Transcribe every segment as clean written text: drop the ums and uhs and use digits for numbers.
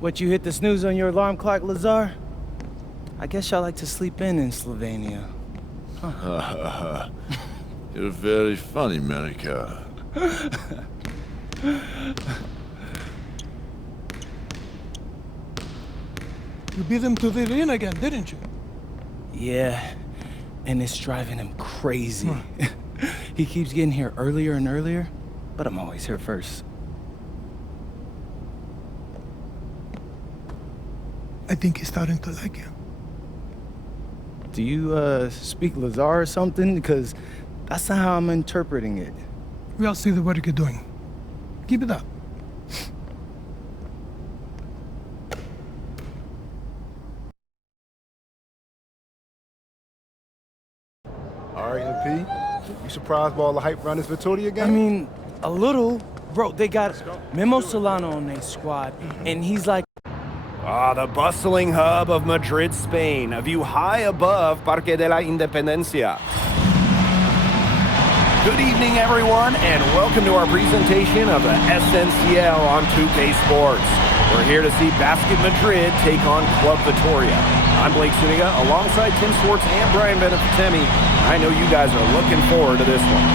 What, you hit the snooze on your alarm clock, Lazar? I guess y'all like to sleep in Slovenia. Huh. You're very funny, Monica. You beat him to the arena again, didn't you? Yeah, and it's driving him crazy. He keeps getting here earlier and earlier, but I'm always here first. I think he's starting to like you. Do you, speak Lazar or something? Because that's not how I'm interpreting it. We all see the work you're doing. Keep it up. All right, MP. You surprised by all the hype around this Vittoria game? I mean, a little. Bro, they got Memo Solano on their squad, and he's like... The bustling hub of Madrid, Spain, a view high above Parque de la Independencia. Good evening, everyone, and welcome to our presentation of the SNCL on 2K Sports. We're here to see Basket Madrid take on Club Vittoria. I'm Blake Zuniga, alongside Tim Swartz and Brian Benefitemi. I know you guys are looking forward to this one.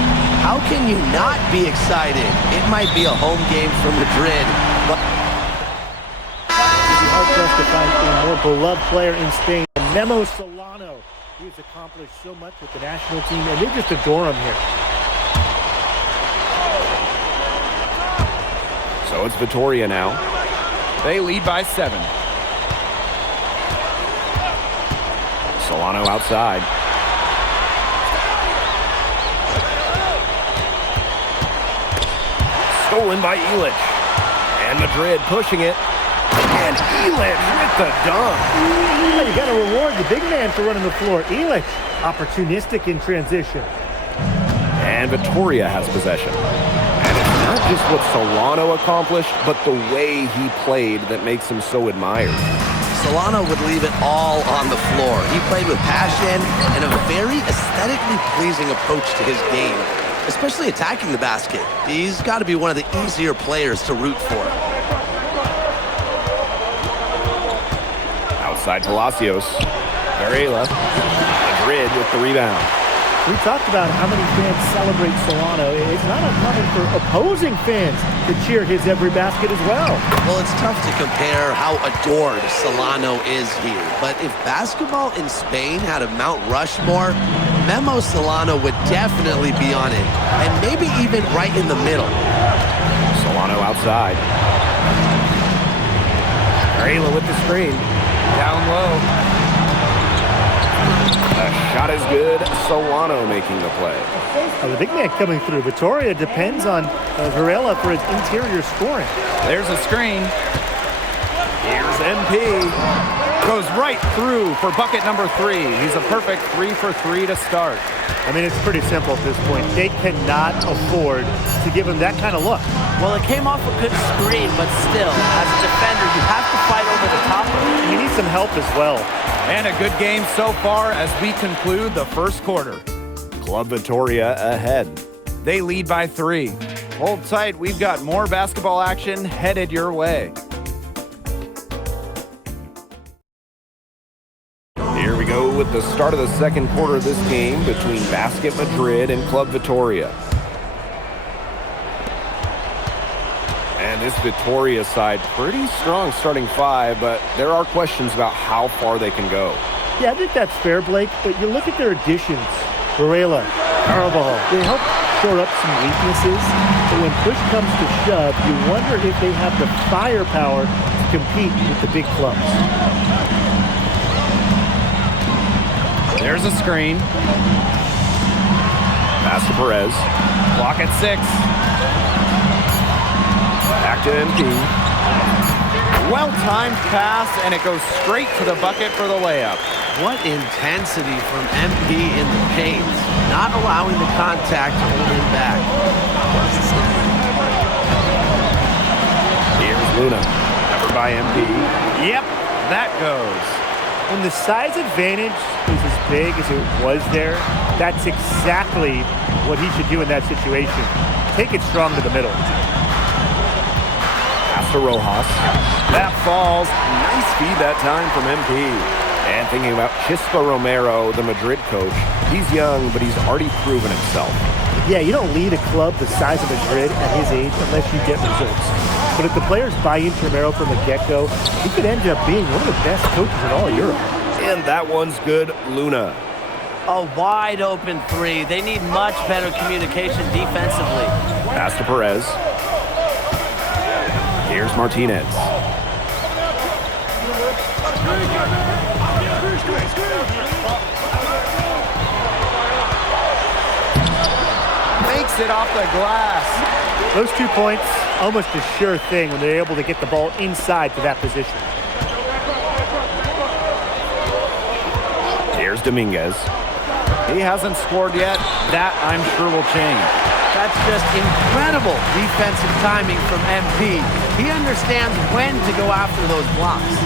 How can you not be excited? It might be a home game for Madrid, but... Hard-pressed to find a more beloved player in Spain. Memo Solano. He has accomplished so much with the national team, and they just adore him here. So it's Vittoria now. They lead by 7. Solano outside. Stolen by Illich. And Madrid pushing it. And Illich with the dunk. Yeah, you got to reward the big man for running the floor. Illich, opportunistic in transition. And Vittoria has possession. And it's not just what Solano accomplished, but the way he played that makes him so admired. Solano would leave it all on the floor. He played with passion and a very aesthetically pleasing approach to his game, especially attacking the basket. He's got to be one of the easier players to root for. Outside Palacios. Varela. Madrid with the rebound. We talked about how many fans celebrate Solano. It's not uncommon for opposing fans to cheer his every basket as well. Well, it's tough to compare how adored Solano is here. But if basketball in Spain had a Mount Rushmore, Memo Solano would definitely be on it. And maybe even right in the middle. Solano outside. Varela with the screen. Down low. The shot is good. Solano making the play. The big man coming through. Vittoria depends on Varela for his interior scoring. There's a screen. Here's MP. Goes right through for bucket number 3. He's a perfect 3 for 3 to start. I mean, it's pretty simple at this point. They cannot afford to give him that kind of look. Well, it came off a good screen, but still, as a defender, you have to fight over the top of it. He needs some help as well. And a good game so far as we conclude the first quarter. Club Vittoria ahead. They lead by 3. Hold tight, we've got more basketball action headed your way. Here we go with the start of the second quarter of this game between Basket Madrid and Club Vittoria. And this Vittoria side, pretty strong starting 5, but there are questions about how far they can go. Yeah, I think that's fair, Blake, but you look at their additions. Varela, Carvajal, they help shore up some weaknesses, but when push comes to shove, you wonder if they have the firepower to compete with the big clubs. There's a screen. Pass to Perez. Clock at 6. Back to MP. Well-timed pass, and it goes straight to the bucket for the layup. What intensity from MP in the paint, not allowing the contact to hold him back. Here's Luna, covered by MP. Yep, that goes. When the size advantage is as big as it was there, that's exactly what he should do in that situation. Take it strong to the middle. Pass to Rojas. That falls. Nice feed that time from MP. And thinking about Chispa Romero, the Madrid coach, he's young, but he's already proven himself. Yeah, you don't lead a club the size of Madrid at his age unless you get results. But if the players buy into Romero from the get-go, he could end up being one of the best coaches in all of Europe. And that one's good, Luna. A wide open three. They need much better communication defensively. Pass to Perez. Here's Martinez. Makes it off the glass. Those 2 points, almost a sure thing when they're able to get the ball inside to that position. Here's Dominguez. He hasn't scored yet. That, I'm sure, will change. That's just incredible defensive timing from MP. He understands when to go after those blocks.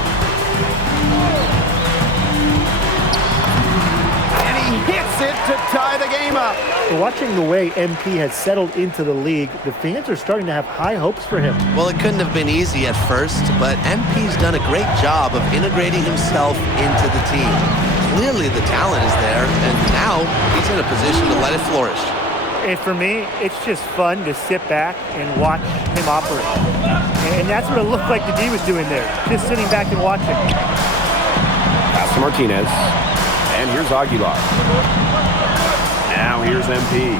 And he hits it to tie the game up. Watching the way MP has settled into the league, the fans are starting to have high hopes for him. Well, it couldn't have been easy at first, but MP's done a great job of integrating himself into the team. Clearly the talent is there, and now he's in a position to let it flourish. And for me, it's just fun to sit back and watch him operate. And that's what it looked like the D was doing there, just sitting back and watching. Pass to Martinez. And here's Aguilar. Now here's MP.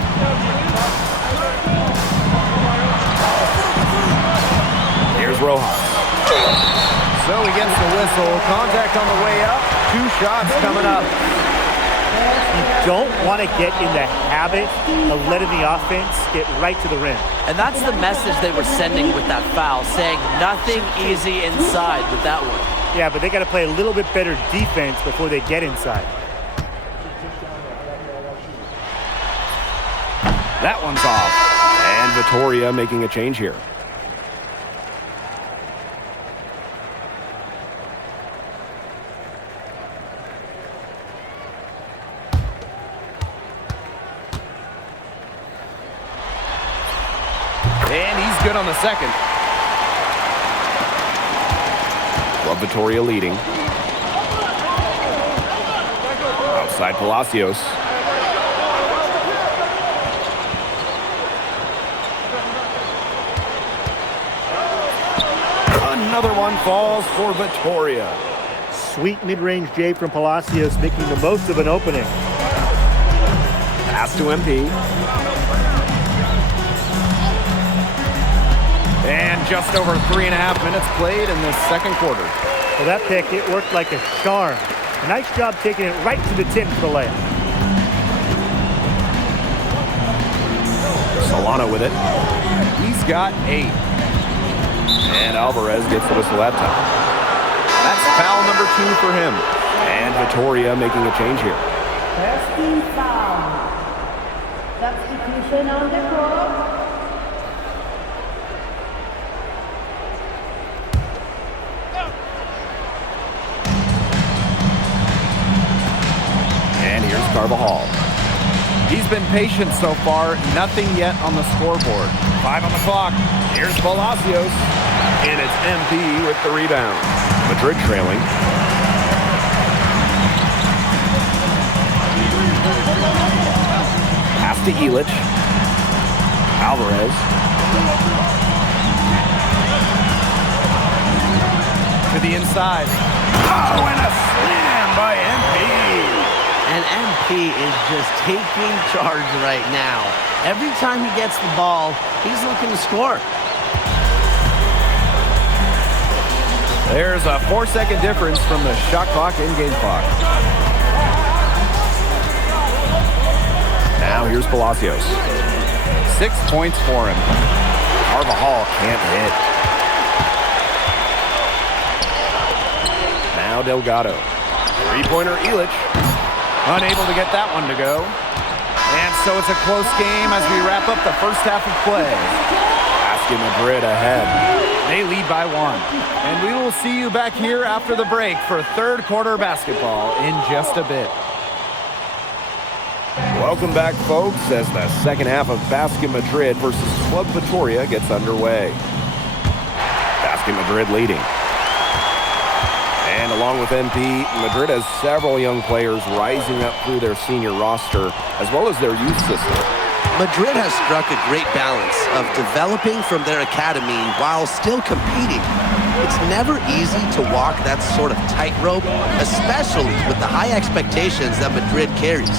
Here's Rojas. So he gets the whistle. Contact on the way up. 2 shots coming up. You don't want to get in the habit of letting the offense get right to the rim. And that's the message they were sending with that foul, saying nothing easy inside with that one. Yeah, but they got to play a little bit better defense before they get inside. That one's off. And Vitoria making a change here. And he's good on the second. Club Vitoria leading. Outside Palacios. Another one falls for Vitoria. Sweet mid-range J from Palacios, making the most of an opening. Pass to MP. And just over 3.5 minutes played in this second quarter. Well, that pick, it worked like a charm. Nice job taking it right to the tin for the layup. Solano with it. He's got 8. And Alvarez gets the whistle that time. That's foul number 2 for him. And Vitoria making a change here. First team foul. Substitution on the court. And here's Carvajal. He's been patient so far. Nothing yet on the scoreboard. 5 on the clock. Here's Palacios. And it's MP with the rebound. Madrid trailing. Pass to Illich. Alvarez. To the inside. Oh, and a slam by MP. And MP is just taking charge right now. Every time he gets the ball, he's looking to score. There's a 4-second difference from the shot clock and game clock. Now here's Palacios. 6 points for him. Carvajal can't hit. Now Delgado. Three-pointer Illich. Unable to get that one to go. And so it's a close game as we wrap up the first half of play. Basket Madrid ahead. They lead by 1. And we will see you back here after the break for third quarter basketball in just a bit. Welcome back, folks, as the second half of Basket Madrid versus Club Vitoria gets underway. Pass Basket Madrid leading. And along with MP, Madrid has several young players rising up through their senior roster, as well as their youth system. Madrid has struck a great balance of developing from their academy while still competing. It's never easy to walk that sort of tightrope, especially with the high expectations that Madrid carries.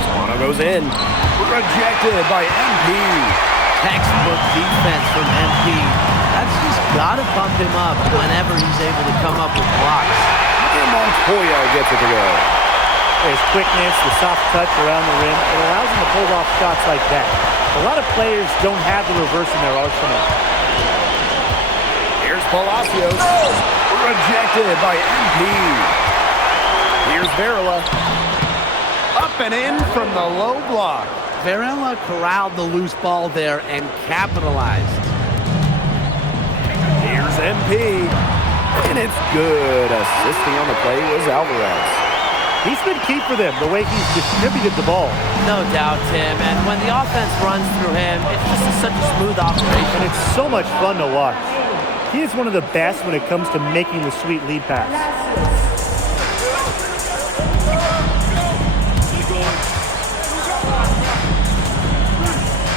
Solano goes in. Rejected by MP. Textbook defense from MP. That's just got to bump him up whenever he's able to come up with blocks. And Montoya gets it to go. His quickness, the soft touch around the rim, it allows him to pull off shots like that. A lot of players don't have the reverse in their arsenal. Here's Palacios. Rejected by MP. Here's Varela. Up and in from the low block. Varela corralled the loose ball there and capitalized. Here's MP. And it's good. Assisting on the play was Alvarez. He's been key for them, the way he's distributed the ball. No doubt, Tim. And when the offense runs through him, it's just such a smooth operation. And it's so much fun to watch. He is one of the best when it comes to making the sweet lead pass.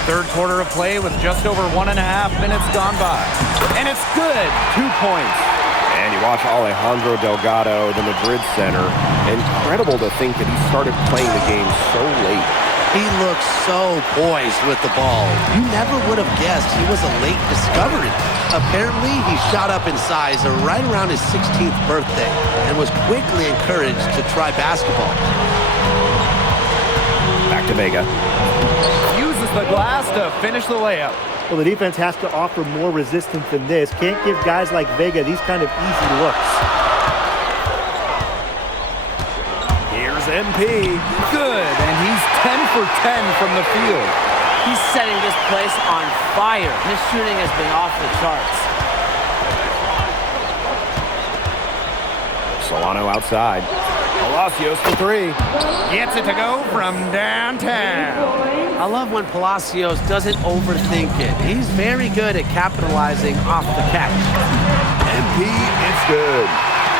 Third quarter of play with just over 1.5 minutes gone by. And it's good. 2 points. And you watch Alejandro Delgado, the Madrid center. Incredible to think that he started playing the game so late. He looks so poised with the ball. You never would have guessed he was a late discovery. Apparently, he shot up in size right around his 16th birthday and was quickly encouraged to try basketball. Back to Vega. Uses the glass to finish the layup. Well, the defense has to offer more resistance than this. Can't give guys like Vega these kind of easy looks. Here's MP. Good, and he's 10 for 10 from the field. He's setting this place on fire. His shooting has been off the charts. Solano outside. Palacios for 3. Gets it to go from downtown. I love when Palacios doesn't overthink it. He's very good at capitalizing off the catch. MP, it's good.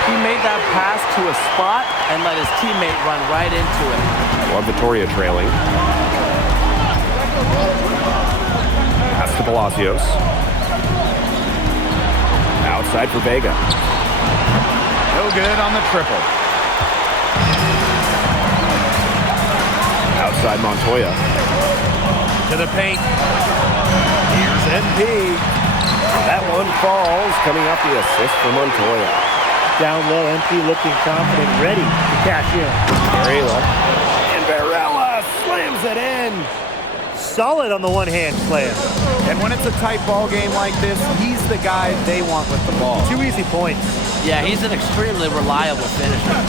He made that pass to a spot and let his teammate run right into it. Club Vitoria trailing. Pass to Palacios. Outside for Vega. No good on the triple. Outside Montoya. To the paint. Here's MP. That one falls, coming off the assist from Montoya. Down low, MP looking confident, ready to cash in. Varela. And Varela slams it in. Solid on the one-hand slam. And when it's a tight ball game like this, he's the guy they want with the ball. 2 easy points. Yeah, he's an extremely reliable finisher.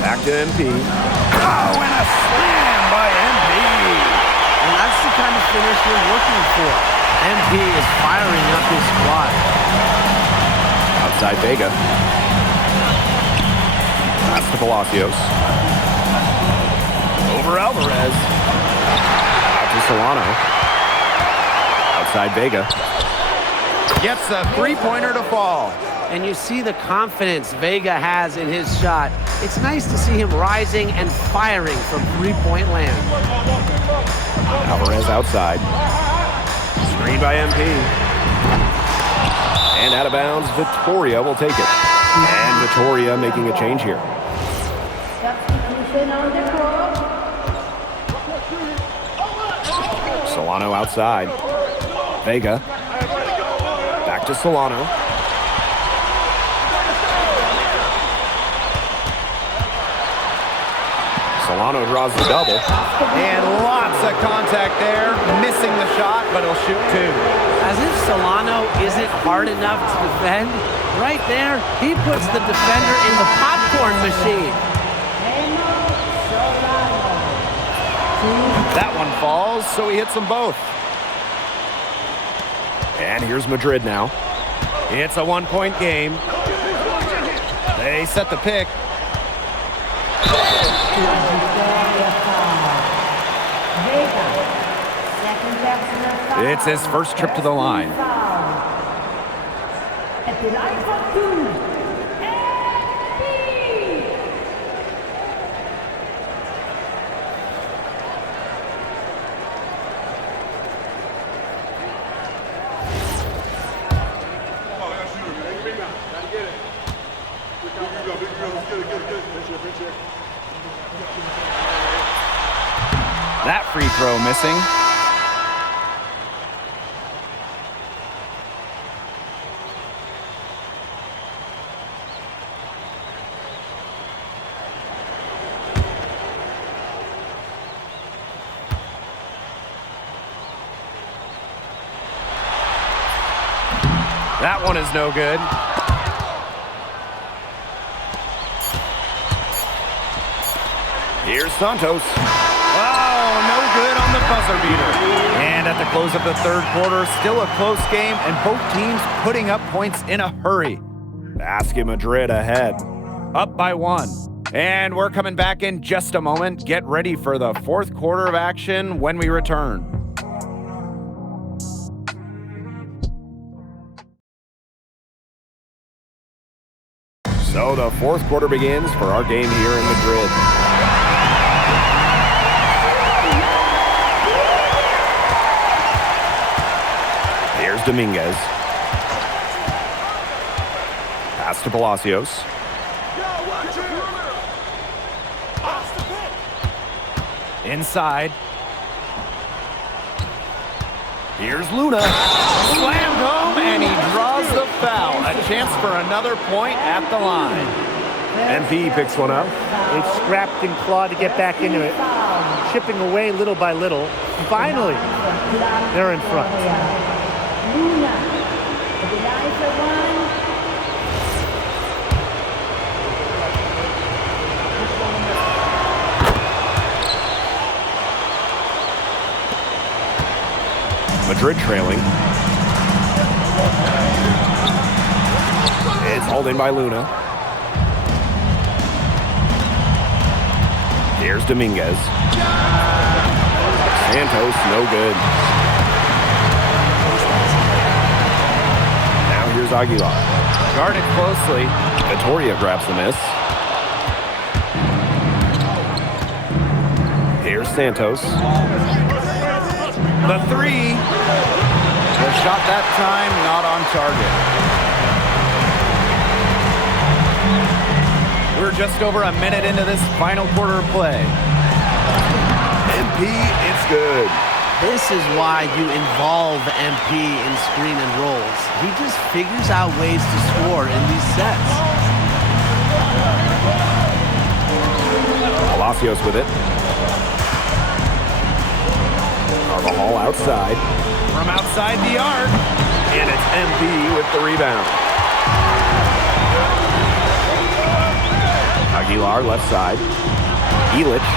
Back to MP. Oh, and a slam by MP. And that's the kind of finish you're looking for. MP is firing up his squad. Outside Vega. Pass to Palacios. Over Alvarez. Out to Solano. Outside Vega. Gets a three-pointer to fall. And you see the confidence Vega has in his shot. It's nice to see him rising and firing from three-point land. Alvarez outside. Screen by MP. And out of bounds, Vitoria will take it. And Vitoria making a change here. Substitution on the court. Solano outside. Vega. Back to Solano. Solano draws the double. And lots of contact there. Missing the shot, but he'll shoot 2. As if Solano isn't hard enough to defend. Right there, he puts the defender in the popcorn machine. That one falls, so he hits them both. And here's Madrid now. It's a one-point game. They set the pick. It's his first trip to the line. At the line for 2, That free throw missing. That one is no good. Here's Santos. Oh, no good on the buzzer beater. And at the close of the third quarter, still a close game, and both teams putting up points in a hurry. Basket Madrid ahead, up by 1. And we're coming back in just a moment. Get ready for the fourth quarter of action when we return. So the fourth quarter begins for our game here in Madrid. Here's Dominguez. Pass to Palacios. Inside. Here's Luna. Slammed home, and he draws the foul. A chance for another point at the line. MP picks one up. They've scrapped and clawed to get back into it, chipping away little by little. Finally, they're in front. Luna. At the line for 1. Madrid trailing. It's hauled in by Luna. Here's Dominguez. Santos, no good. Now here's Aguilar. Guarded closely. Vitoria grabs the miss. Here's Santos. The three. The shot that time not on target. We're just over a minute into this final quarter of play. MP, it's good. This is why you involve MP in screen and rolls. He just figures out ways to score in these sets. Palacios with it. Carvajal outside. From outside the arc. And it's MP with the rebound. Aguilar left side. Illich.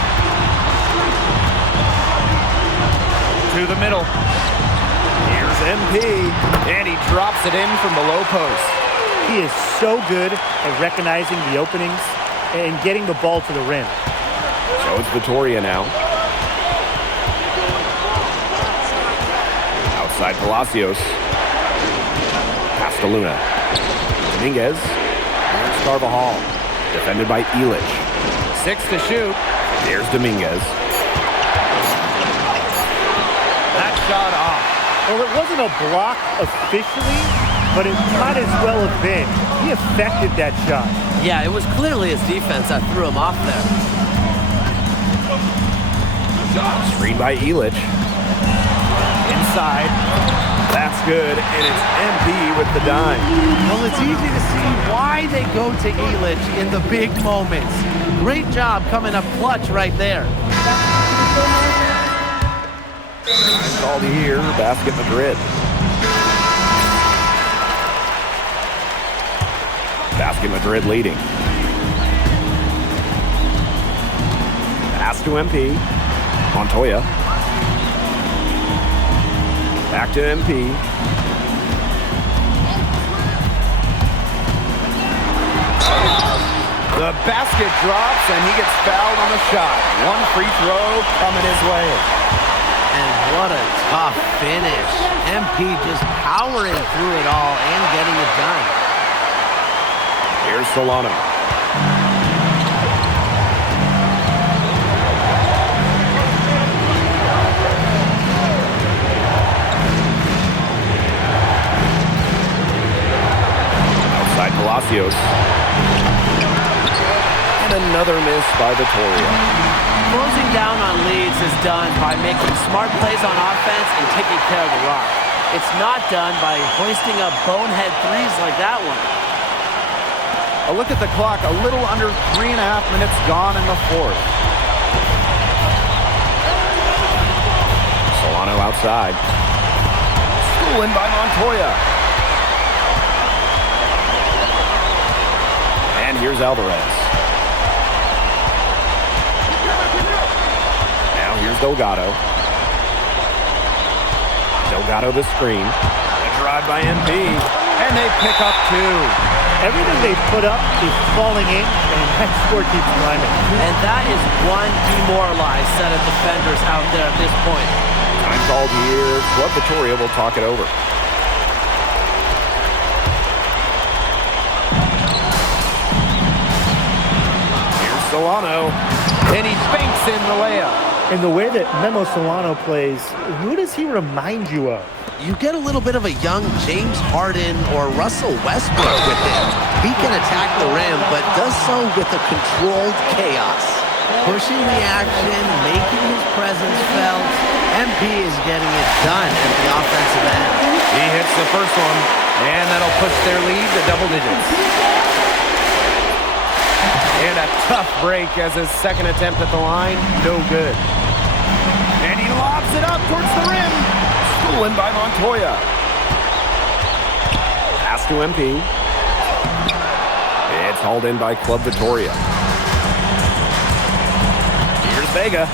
To the middle. Here's MP. And he drops it in from the low post. He is so good at recognizing the openings and getting the ball to the rim. So it's Vitoria now. Outside Palacios. Pass to Luna. Dominguez. Here's Carvajal. Defended by Illich. 6 to shoot. Here's Dominguez. That shot off. Well, it wasn't a block officially, but it might as well have been. He affected that shot. Yeah, it was clearly his defense that threw him off there. Screen by Illich. Inside. That's good, and it's MP with the dime. Well, it's easy to see why they go to Illich in the big moments. Great job coming up clutch right there. Called here, Basket Madrid. Basket Madrid leading. Pass to MP. Montoya. Back to MP. The basket drops and he gets fouled on the shot. One free throw coming his way. And what a tough finish. MP just powering through it all and getting it done. Here's Solano. Outside Palacios. And another miss by Vittoria. Closing down on leads is done by making smart plays on offense and taking care of the rock. It's not done by hoisting up bonehead threes like that one. A look at the clock, a little under 3.5 minutes gone in the fourth. Solano outside. Stolen by Montoya. And here's Alvarez. Now here's Delgado. Delgado the screen. A drive by MP. And they pick up 2. Everything they put up is falling in, and that score keeps climbing. And that is one demoralized set of defenders out there at this point. Time called here. Club Vittoria will talk it over. Here's Solano. And he banks in the layup. And the way that Memo Solano plays, who does he remind you of? You get a little bit of a young James Harden or Russell Westbrook with him. He can attack the rim, but does so with a controlled chaos. Pushing the action, making his presence felt. MP is getting it done at the offensive end. He hits the first one, and that'll push their lead to double digits. And a tough break as his second attempt at the line, no good. And he lobs it up towards the rim. Stolen by Montoya. Pass to MP. It's hauled in by Club Vittoria. Here's Vega.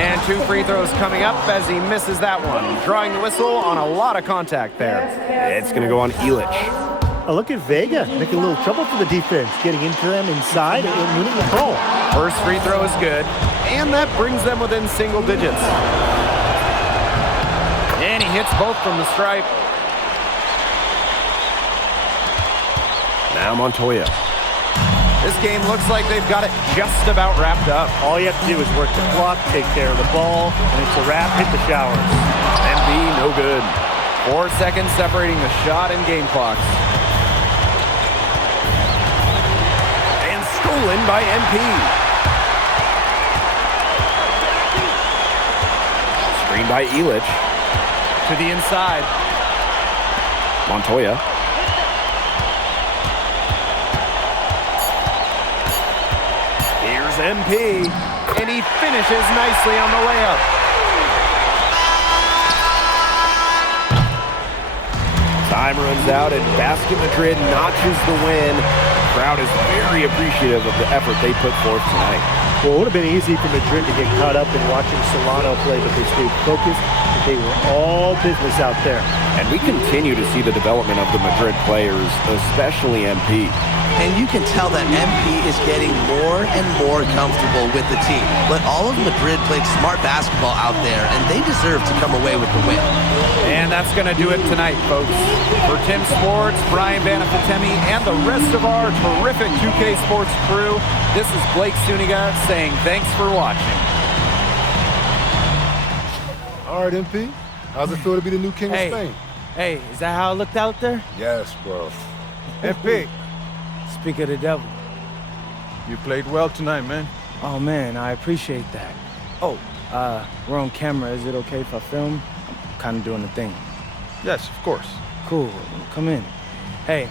And 2 free throws coming up as he misses that one. Drawing the whistle on a lot of contact there. It's going to go on Elich. A look at Vega, making a little trouble for the defense, getting into them inside and winning the ball. First free throw is good, and that brings them within single digits. And he hits both from the stripe. Now Montoya. This game looks like they've got it just about wrapped up. All you have to do is work the clock, take care of the ball, and it's a wrap. Hit the showers. MB, no good. 4 seconds separating the shot and game clocks. And stolen by MP. Screen by Elich. To the inside. Montoya. Here's MP. And he finishes nicely on the layup. Time runs out and Basket Madrid notches the win. The crowd is very appreciative of the effort they put forth tonight. Well, it would have been easy for Madrid to get caught up in watching Solano play, but they stayed focused. They were all business out there. And we continue to see the development of the Madrid players, especially MP. And you can tell that MP is getting more and more comfortable with the team. But all of Madrid played smart basketball out there, and they deserve to come away with the win. And that's going to do it tonight, folks. For Tim Sports, Brian Banafitemi, and the rest of our terrific 2K Sports crew, this is Blake Suniga saying thanks for watching. All right, MP. How's it feel to be the new king of Spain? Hey, is that how it looked out there? Yes, bro. MP. Speak of the devil. You played well tonight, man. Oh, man, I appreciate that. Oh, we're on camera. Is it okay if I film? I'm kind of doing the thing. Yes, of course. Cool. Come in. Hey,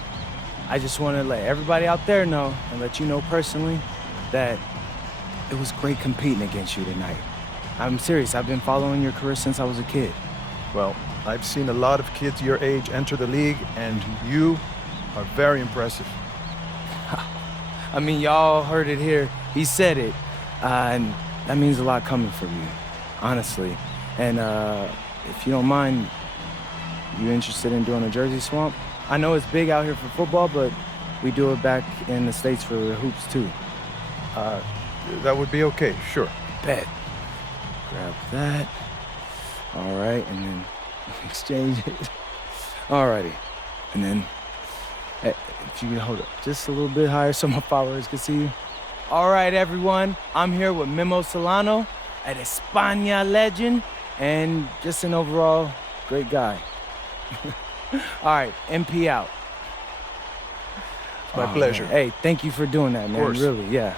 I just want to let everybody out there know and let you know personally that it was great competing against you tonight. I'm serious. I've been following your career since I was a kid. Well, I've seen a lot of kids your age enter the league, and you are very impressive. I mean, y'all heard it here. He said it. And that means a lot coming from you, honestly. And if you don't mind, you interested in doing a jersey swamp? I know it's big out here for football, but we do it back in the States for hoops, too. That would be okay, sure. Bet. Grab that. All right, and then exchange it. Alrighty. And then, if you can hold up just a little bit higher so my followers can see you. All right, everyone. I'm here with Memo Solano, an España legend, and just an overall great guy. All right, MP out. My pleasure. Man. Hey, thank you for doing that, man. Of course. Really, yeah.